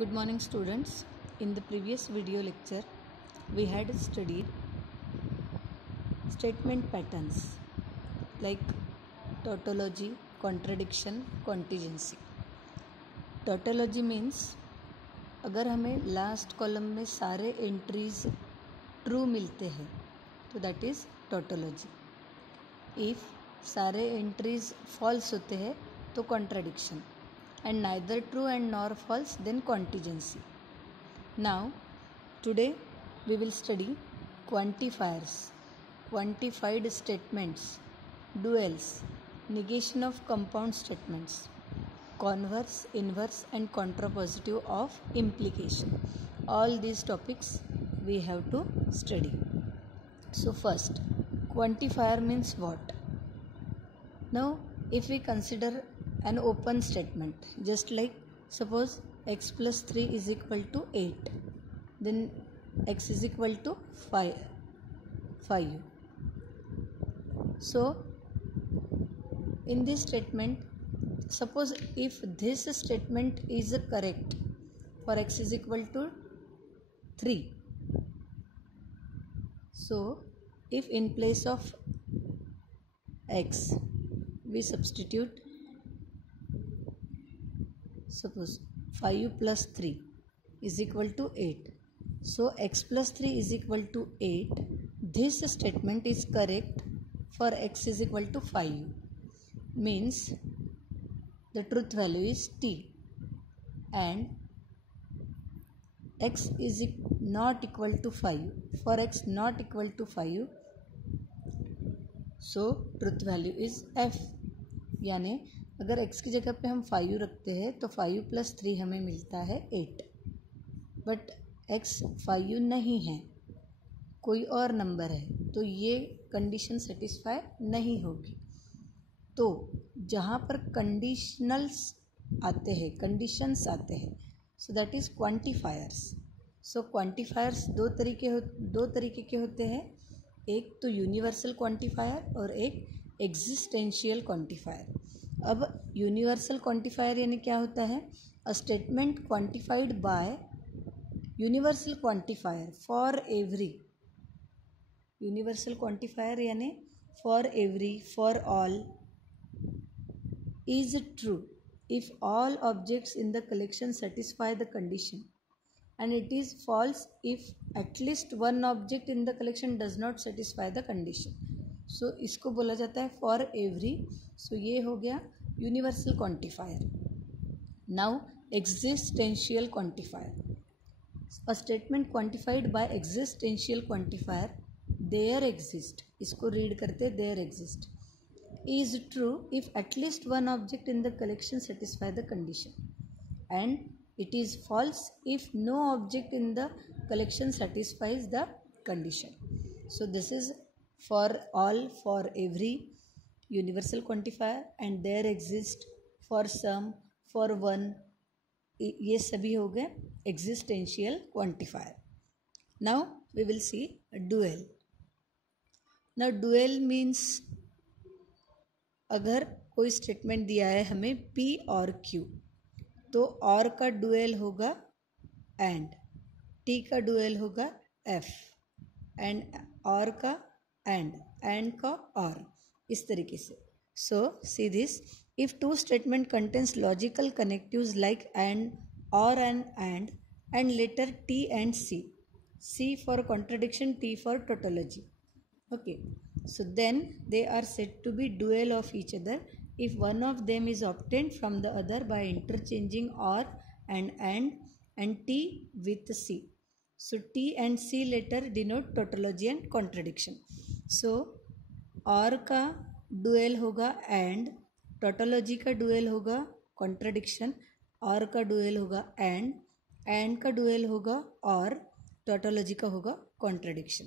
Good morning students. In the previous video lecture we had studied statement patterns like tautology, contradiction, contingency. Tautology means अगर हमें last column में सारे entries true मिलते हैं तो that is tautology. If सारे entries false होते हैं तो contradiction, and neither true and nor false, then contingency. Now today we will study quantifiers, quantified statements, duals, negation of compound statements, converse, inverse and contrapositive of implication. All these topics we have to study. So first, quantifier means what? Now if we consider an open statement, just like suppose x plus 3 is equal to 8, then x is equal to 5. So in this statement, suppose if this statement is correct for x is equal to 3, so if in place of x we substitute, suppose 5 plus 3 is equal to 8. So x plus 3 is equal to 8. This statement is correct for x is equal to 5. Means the truth value is t and x is not equal to 5. For x not equal to 5, so truth value is f. यानी अगर x की जगह पे हम 5 रखते हैं तो 5 plus 3 हमें मिलता है 8. बट x 5 नहीं है, कोई और नंबर है, तो ये कंडीशन सेटिस्फाई नहीं होगी. तो जहाँ पर कंडीशनल्स आते हैं, कंडीशंस आते हैं, so that is quantifiers. So quantifiers दो तरीके के होते हैं. एक तो यूनिवर्सल क्वांटिफायर और एक एग्जिस्टेंशियल क्वांटिफायर. अब यूनिवर्सल क्वांटिफायर यानी क्या होता है? A statement quantified by universal quantifier for every. Universal quantifier यानी for every, for all, is true if all objects in the collection satisfy the condition, and it is false if at least one object in the collection does not satisfy the condition. So इसको बोला जाता है for every. So ये हो गया universal quantifier. Now existential quantifier. A statement quantified by existential quantifier, there exist, इसको read करते there exist, is true if at least one object in the collection satisfy the condition, and it is false if no object in the collection satisfies the condition. So this is for all, for every, universal quantifier, and there exist, for some, for one, ये सभी हो गए existential quantifier. Now we will see dual. Now dual means अगर कोई statement दिया है हमें P और Q, तो और का डुएल होगा एंड, टी का डुएल होगा एफ, एंड और का एंड का और, इस तरीके से. So see this, if two statement contains logical connectives like and, or and letter T and C, C for contradiction, T for tautology. Okay, so then they are said to be dual of each other if one of them is obtained from the other by interchanging or and T with C. So T and C later denote tautology and contradiction. So और का dual होगा and, tautology का dual होगा contradiction, और का dual होगा and का dual होगा और, tautology का होगा contradiction.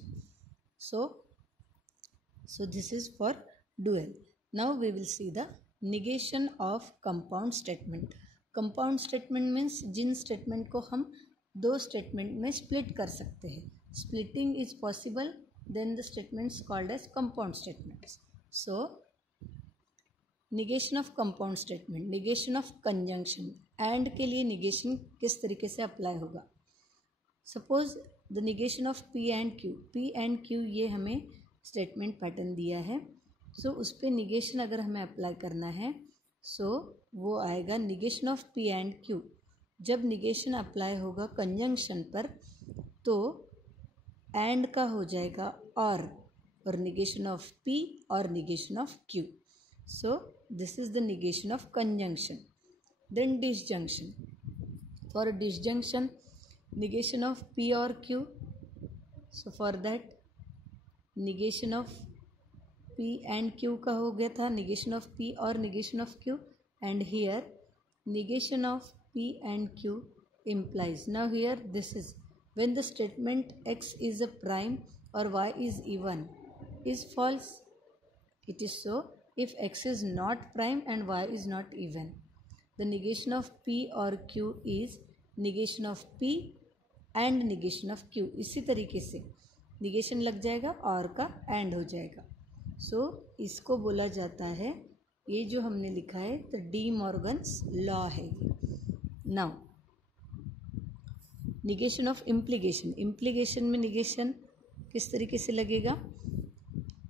So this is for dual. Now we will see the negation of compound statement. Compound statement means Jin statement को हम दो statement में split कर सकते हैं. Splitting is possible, then the statements called as compound statements. So negation of compound statement, negation of conjunction and के लिए negation किस तरीके से अप्लाई होगा। Suppose the negation of P and Q ये हमें स्टेटमेंट पैटर्न दिया है। सो उस पर निगेशन अगर हमें अप्लाई करना है सो वो आएगा negation of P and Q. जब निगेशन अप्लाई होगा कंजंक्शन पर तो एंड का हो जाएगा और निगेशन ऑफ पी और negation of Q. So this is the negation of conjunction. Then disjunction, for disjunction negation of P or Q. So for that negation of P and Q का हो गया था negation of P और negation of Q, and here negation of P and Q implies. Now here this is when the statement X is a prime or Y is even is false. It is so if X is not prime and Y is not even. The negation of P or Q is negation of P and negation of Q. इसी तरीके से negation लग जाएगा और का and हो जाएगा। सो इसको बोला जाता है, ये जो हमने लिखा है तो डी मॉर्गन्स लॉ है ये। Now negation of implication. Implication में निगेशन किस तरीके से लगेगा,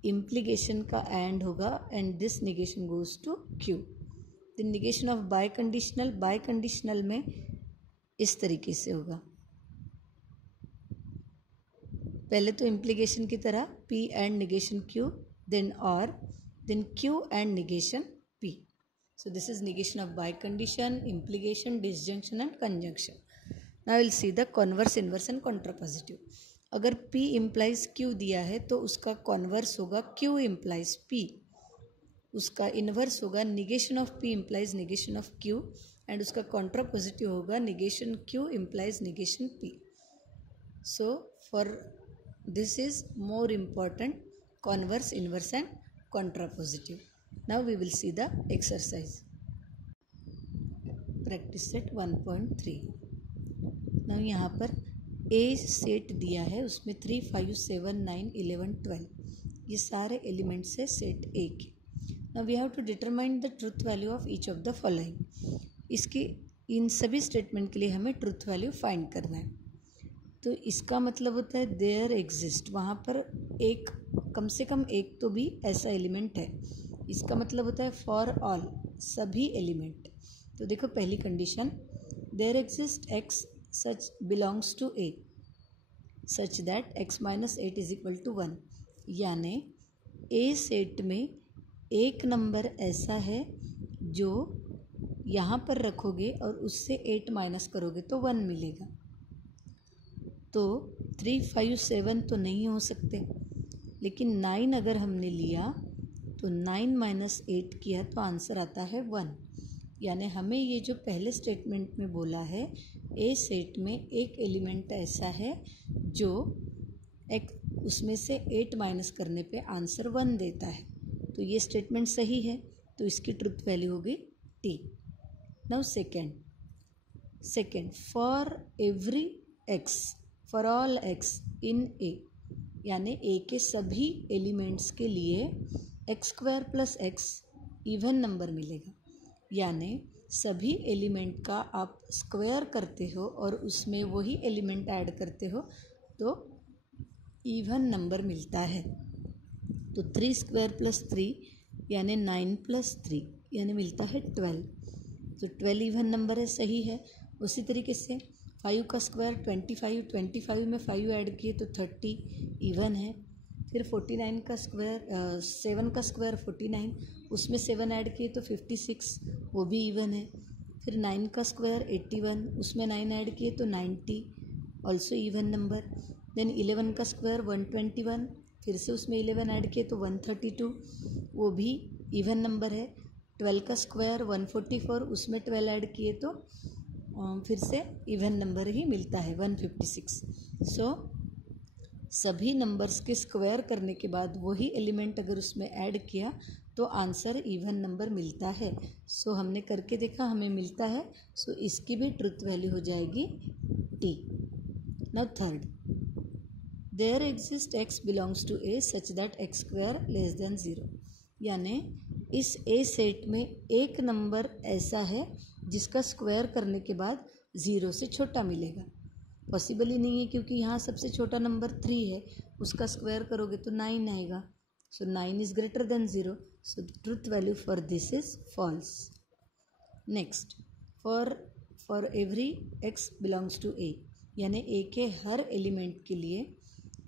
इम्प्लीकेशन का एंड होगा and this negation goes to Q. The negation of biconditional में इस तरीके से होगा, पहले तो इम्प्लीकेशन की तरह P and negation Q, then or, then Q and negation P। So this is negation of biconditional, implication, disjunction and conjunction. Now will see the converse, inverse and contrapositive. अगर P implies Q दिया है तो उसका converse होगा Q implies P, उसका inverse होगा negation of P implies negation of Q, and उसका contrapositive होगा negation Q implies negation P। So for this is more important, converse, inverse and contrapositive. Now we will see the exercise. Practice set 1.3. Now यहाँ पर A set दिया है, उसमें 3, 5, 7, 9, 11, 12 ये सारे elements है सेट A के। Now we have to determine the truth value of each of the following. इसके इन सभी स्टेटमेंट के लिए हमें ट्रूथ वैल्यू फाइंड करना है। तो इसका मतलब होता है देयर एग्जिस्ट, वहाँ पर एक कम से कम एक तो भी ऐसा एलिमेंट है। इसका मतलब होता है फॉर ऑल, सभी एलिमेंट। तो देखो पहली condition, there exist x such belongs to A such that x minus 8 is equal to 1, यानी ए सेट में एक नंबर ऐसा है जो यहाँ पर रखोगे और उससे 8 माइनस करोगे तो 1 मिलेगा। तो 3, 5, 7 तो नहीं हो सकते, लेकिन 9 अगर हमने लिया तो 9 माइनस 8 किया तो आंसर आता है 1। यानी हमें ये जो पहले स्टेटमेंट में बोला है ए सेट में एक एलिमेंट ऐसा है जो एक उसमें से 8 माइनस करने पे आंसर 1 देता है, तो ये स्टेटमेंट सही है, तो इसकी ट्रुथ वैल्यू होगी T. Now second for every X, for all X in A, यानी ए के सभी एलिमेंट्स के लिए X square plus X even number मिलेगा। यानी सभी एलिमेंट का आप स्क्वायर करते हो और उसमें वही एलिमेंट ऐड करते हो तो इवन नंबर मिलता है। तो 3 स्क्वायर प्लस 3 यानी 9 प्लस 3 यानी मिलता है 12, तो 12 इवन नंबर है, सही है। उसी तरीके से 5 का स्क्वायर 25 में 5 ऐड किए तो 30 इवन है। फिर 49 का स्क्वायर 7 का स्क्वायर 49, उसमें 7 ऐड किए तो 56, वो भी इवन है। फिर 9 का स्क्वायर 81, उसमें 9 ऐड किए तो 90, ऑल्सो इवन नंबर। देन 11 का स्क्वायर 121, फिर से उसमें 11 ऐड किए तो 132, वो भी इवन नंबर है। 12 का स्क्वायर 144, उसमें 12 ऐड किए तो फिर से इवन नंबर ही मिलता है 156। सो सभी नंबर्स के स्क्वायर करने के बाद वही एलिमेंट अगर उसमें ऐड किया तो आंसर इवन नंबर मिलता है। सो हमने करके देखा, हमें मिलता है। सो इसकी भी ट्रुथ वैल्यू हो जाएगी T. Now third, there exist x belongs to A such that x square less than 0, यानी इस ए सेट में एक नंबर ऐसा है जिसका स्क्वायर करने के बाद 0 से छोटा मिलेगा। पॉसिबल ही नहीं है क्योंकि यहाँ सबसे छोटा नंबर 3 है, उसका स्क्वायर करोगे तो 9 आएगा। So 9 is greater than 0, so truth value for this is false. Next, for every x belongs to a, यानी a के हर एलिमेंट के लिए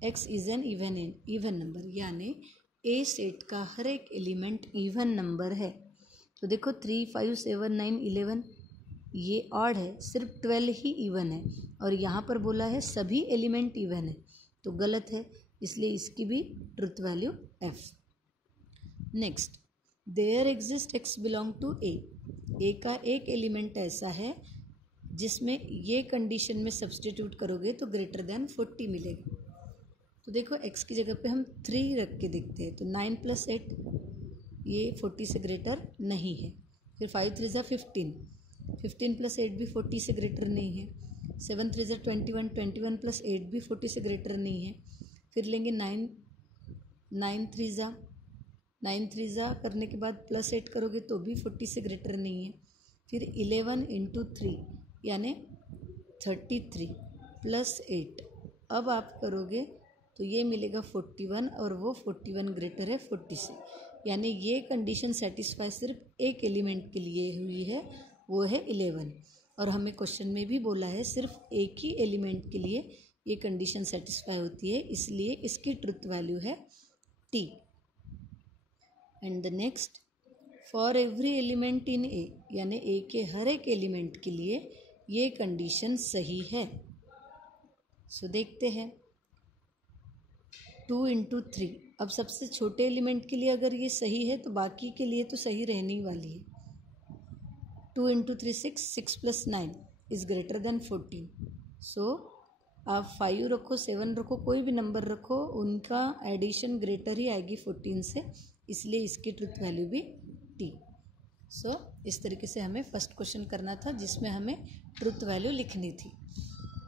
x is an even number, यानी a सेट का हर एक एलिमेंट इवन नंबर है। तो देखो 3, 5, 7, 9, 11 ये ऑड है, सिर्फ 12 ही इवन है, और यहाँ पर बोला है सभी एलिमेंट इवन है, तो गलत है, इसलिए इसकी भी truth value f। Next, there exist x belong to a का एक एलिमेंट ऐसा है जिसमें ये कंडीशन में सब्सटीट्यूट करोगे तो ग्रेटर देन 40 मिलेगा। तो देखो x की जगह पे हम 3 रख के देखते हैं, तो 9 + 8 ये 40 से ग्रेटर नहीं है। फिर 5 3 ज़ा 15, 15 + 8 भी 40 से ग्रेटर नहीं है। 7 3 ज़ा 21, 21 + 8 भी 40 से ग्रेटर नहीं है। फिर लेंगे 9 3 ज़ा करने के बाद +8 करोगे तो भी 40 से ग्रेटर नहीं है। फिर 11 × 3 यानी 33 + 8, अब आप करोगे तो ये मिलेगा 41, और वो 41 ग्रेटर है 40 से, यानी ये कंडीशन सेटिस्फाई सिर्फ एक एलिमेंट के लिए हुई है, वो है 11। और हमें क्वेश्चन में भी बोला है सिर्फ एक ही एलिमेंट के लिए ये कंडीशन सेटिस्फाई होती है, इसलिए इसकी ट्रुथ वैल्यू है t। And the next, for every element in a, यानी a के हर एक एलिमेंट के लिए ये कंडीशन सही है। सो देखते हैं 2 × 3, अब सबसे छोटे एलिमेंट के लिए अगर ये सही है तो बाकी के लिए तो सही रहने ही वाली है। 2 × 3 6, 6 + 9 इज ग्रेटर देन 14। सो आप 5 रखो, 7 रखो, कोई भी नंबर रखो, उनका एडिशन ग्रेटर ही आएगी 14 से, इसलिए इसकी ट्रुथ वैल्यू भी t। सो इस तरीके से हमें फर्स्ट क्वेश्चन करना था जिसमें हमें ट्रुथ वैल्यू लिखनी थी।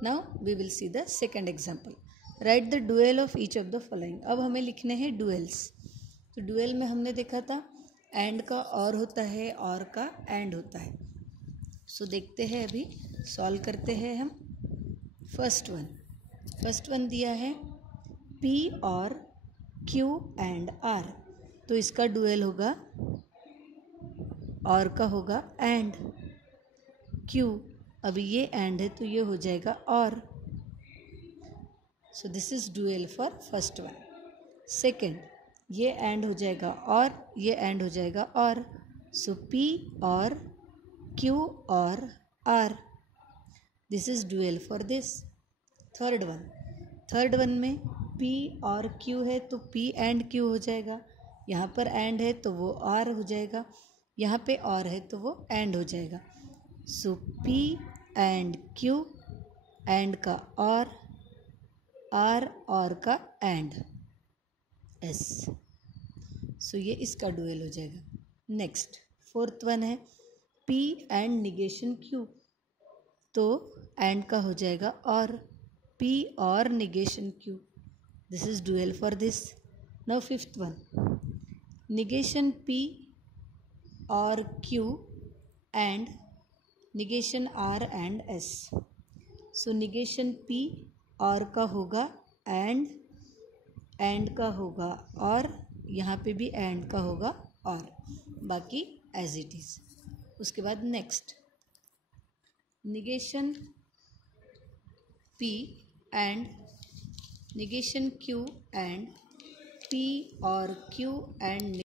Now we will see the second example. Right the dual of each of the following. अब हमें लिखने हैं डुएल्स। तो डुएल में हमने देखा था एंड का और होता है, और का एंड होता है। सो देखते हैं, अभी सॉल्व करते हैं हम। फर्स्ट वन दिया है P और Q एंड R, तो इसका डुएल होगा, और का होगा एंड Q, अभी ये एंड है तो ये हो जाएगा और। So this is dual for first one. Second, ये एंड हो जाएगा और ये एंड हो जाएगा और, सो P और Q और R, this is dual for this. Third one में P और Q है तो P एंड Q हो जाएगा, यहाँ पर एंड है तो वो R हो जाएगा, यहाँ पे और है तो वो एंड हो जाएगा। सो P एंड Q, एंड का और का एंड S। सो ये इसका डुएल हो जाएगा। नेक्स्ट, फोर्थ वन है P एंड निगेशन Q, तो एंड का हो जाएगा और P और negation Q, this is dual for this. Now fifth one, negation P और Q and negation R and S। सो निगेशन P और का होगा एंड का होगा और, यहाँ पे भी एंड का होगा और, बाकी एज इट इज। उसके बाद next, negation P and negation Q and P और Q एंड